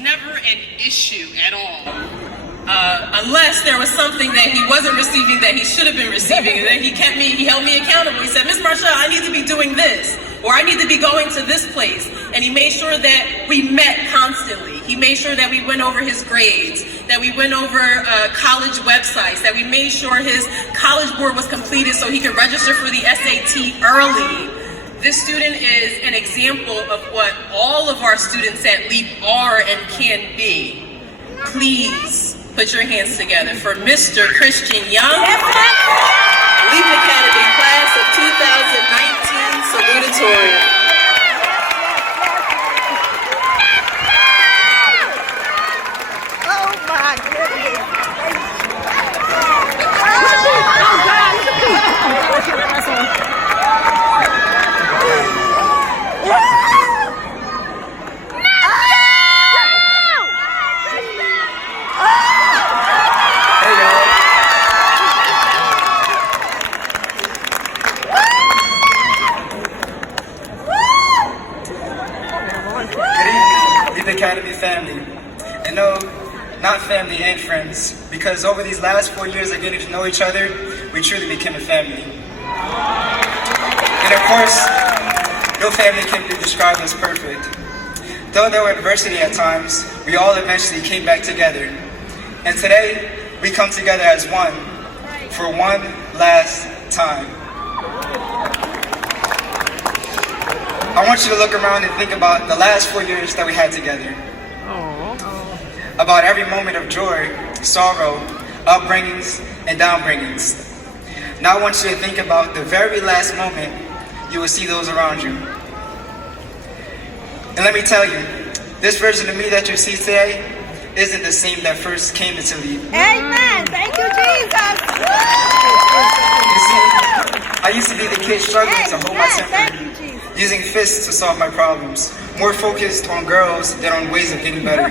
was never an issue at all. Unless there was something that he wasn't receiving that he should have been receiving, and then he held me accountable. He said, Miss Marshall, I need to be doing this, or I need to be going to this place. And he made sure that we met constantly. He made sure that we went over his grades, that we went over college websites, that we made sure his college board was completed so he could register for the SAT early. This student is an example of what all of our students at LEAP are and can be. Please put your hands together for Mr. Criston Young, LEAP Academy class of 2019 Salutatorian. Oh my goodness. Academy family, and no, not family and friends, because over these last 4 years of getting to know each other, we truly became a family. And of course, no family can be described as perfect. Though there were adversity at times, we all eventually came back together. And today, we come together as one, for one last time. I want you to look around and think about the last 4 years that we had together. About every moment of joy, sorrow, upbringings, and downbringings. Now I want you to think about the very last moment you will see those around you. And let me tell you, this version of me that you see today isn't the same that first came into LEAP. Amen. Thank you, Jesus. You see, I used to be the kid struggling to hold my temper, using fists to solve my problems, more focused on girls than on ways of getting better.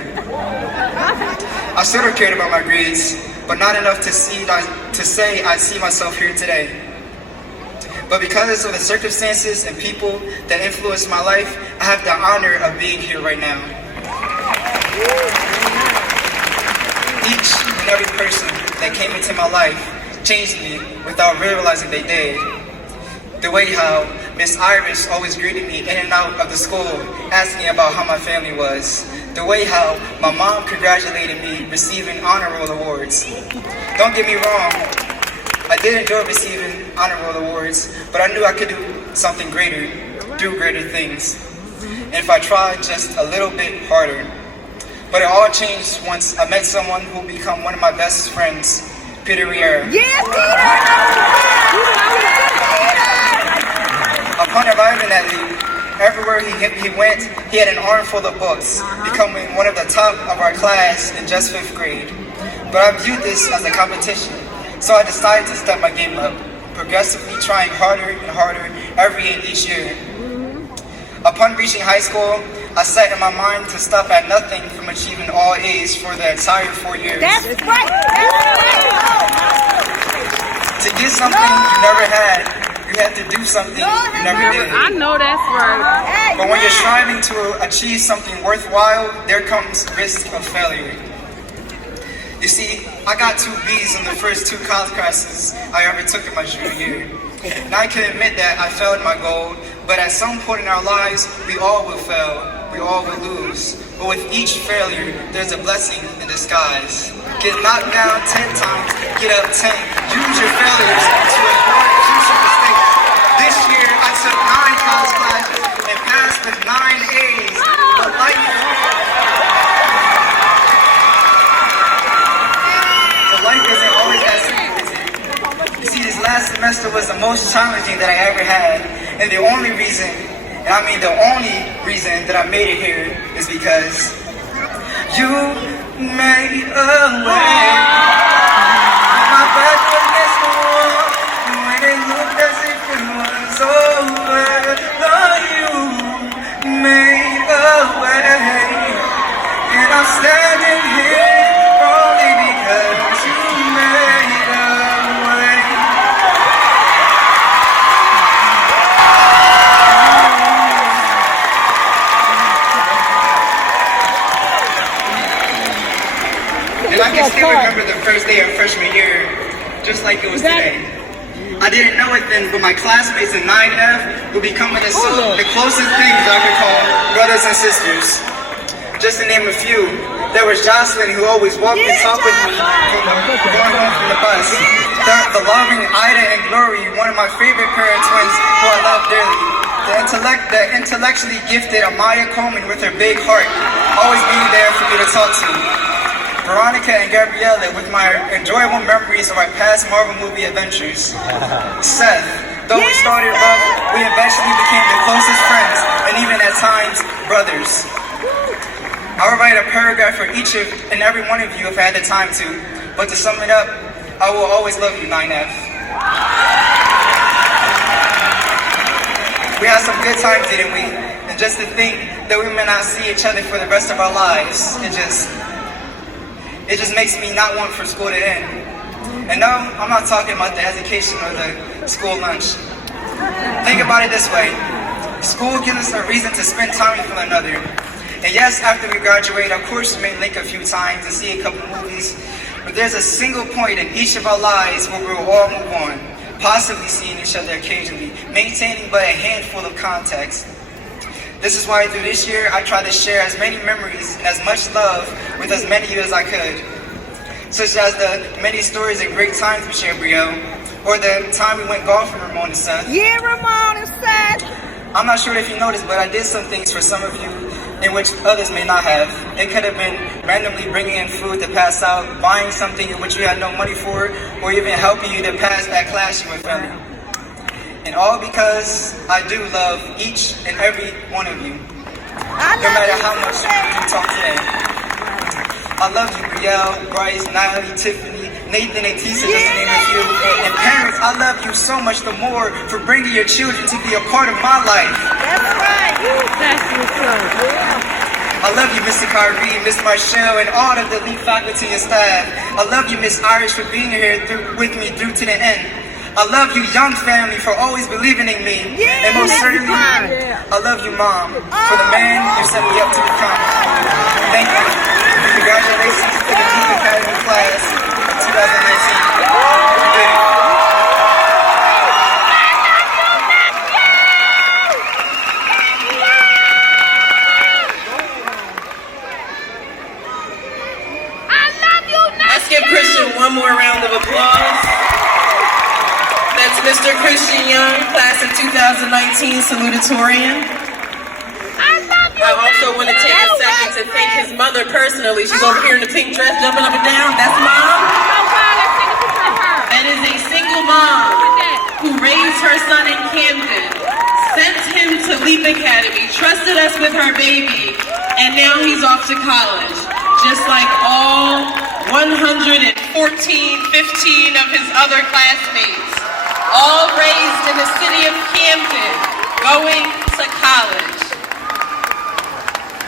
I still don't care about my grades, but not enough to say I see myself here today. But because of the circumstances and people that influenced my life, I have the honor of being here right now. Each and every person that came into my life changed me without realizing they did. The way how Miss Iris always greeted me in and out of the school, asking about how my family was. The way how my mom congratulated me receiving honor roll awards. Don't get me wrong, I did enjoy receiving honor roll awards, but I knew I could do something greater, do greater things. And if I tried just a little bit harder. But it all changed once I met someone who became one of my best friends, Peter Riera. Yes, Peter! Upon arriving at LEAP, everywhere he went, he had an armful of books, becoming one of the top of our class in just 5th grade. But I viewed this as a competition, so I decided to step my game up, progressively trying harder and harder each year. Upon reaching high school, I set in my mind to stop at nothing from achieving all A's for the entire 4 years. That's right! To get something you never had, you have to do something you never did. I know that's right. But when you're striving to achieve something worthwhile, there comes risk of failure. You see, I got 2 B's in the first 2 college classes I ever took in my junior year. And I can admit that I failed my goal, but at some point in our lives, we all will fail, we all will lose. But with each failure, there's a blessing in disguise. Get knocked down 10 times, get up 10. Use your failures to avoid future mistakes. This year, I took 9 college classes and passed with 9 A's. But life isn't always that simple, is it? You see, this last semester was the most challenging that I ever had. And the only reason, and I mean the only reason that I made it here is because you made a way. My back was against the wall, and when it looked as if it was over, Lord, you made a way. And I'm standing here only because you made a way. I can still remember the first day of freshman year, just like it was today. I didn't know it then, but my classmates in 9F would be coming to the closest things I could call brothers and sisters. Just to name a few, there was Jocelyn, who always walked and talked with me going home from the bus. The loving Ida and Glory, one of my favorite pair of twins who I love dearly. The intellectually gifted Amaya Coleman with her big heart, always being there for me to talk to. Veronica and Gabriella with my enjoyable memories of our past Marvel movie adventures. Seth, though we started rough, we eventually became the closest friends and even at times, brothers. I will write a paragraph for each and every one of you if I had the time to, but to sum it up, I will always love you, 9F. We had some good times, didn't we? And just to think that we may not see each other for the rest of our lives, it just makes me not want for school to end. And no, I'm not talking about the education or the school lunch. Think about it this way. School gives us a reason to spend time with one another. And yes, after we graduate, of course we may link a few times and see a couple movies, but there's a single point in each of our lives where we'll all move on, possibly seeing each other occasionally, maintaining but a handful of contacts. This is why through this year, I try to share as many memories and as much love with as many of you as I could. Such as the many stories and great times we shared, Brio, or the time we went golfing, Ramon and Seth. Yeah, Ramon and Seth. I'm not sure if you noticed, but I did some things for some of you in which others may not have. It could have been randomly bringing in food to pass out, buying something in which you had no money for, or even helping you to pass that class you were failing. And all because I do love each and every one of you, no matter how much you talk today. I love you, Brielle, Bryce, Natalie, Tiffany, Nathan, and Tisa, just to name a few. And parents, I love you so much the more for bringing your children to be a part of my life. That's right. That's what's up. I love you, Mr. Kyrie, Miss Marshall, and all of the elite faculty and staff. I love you, Miss Irish, for being here with me through to the end. I love you, young family, for always believing in me. And most certainly, I love you, Mom, for the man you set me up to become. Thank you. Congratulations to the Youth Academy class of 2019. You did it. Let's give Criston one more round of applause. That's Mr. Criston Young, class of 2019, Salutatorian. I also want to take a second to thank his mother personally. She's over here in the pink dress, jumping up and down. That's Mom. That is a single mom who raised her son in Camden, sent him to Leap Academy, trusted us with her baby, and now he's off to college, just like all 115 of his other classmates, all raised in the city of Camden, going to college.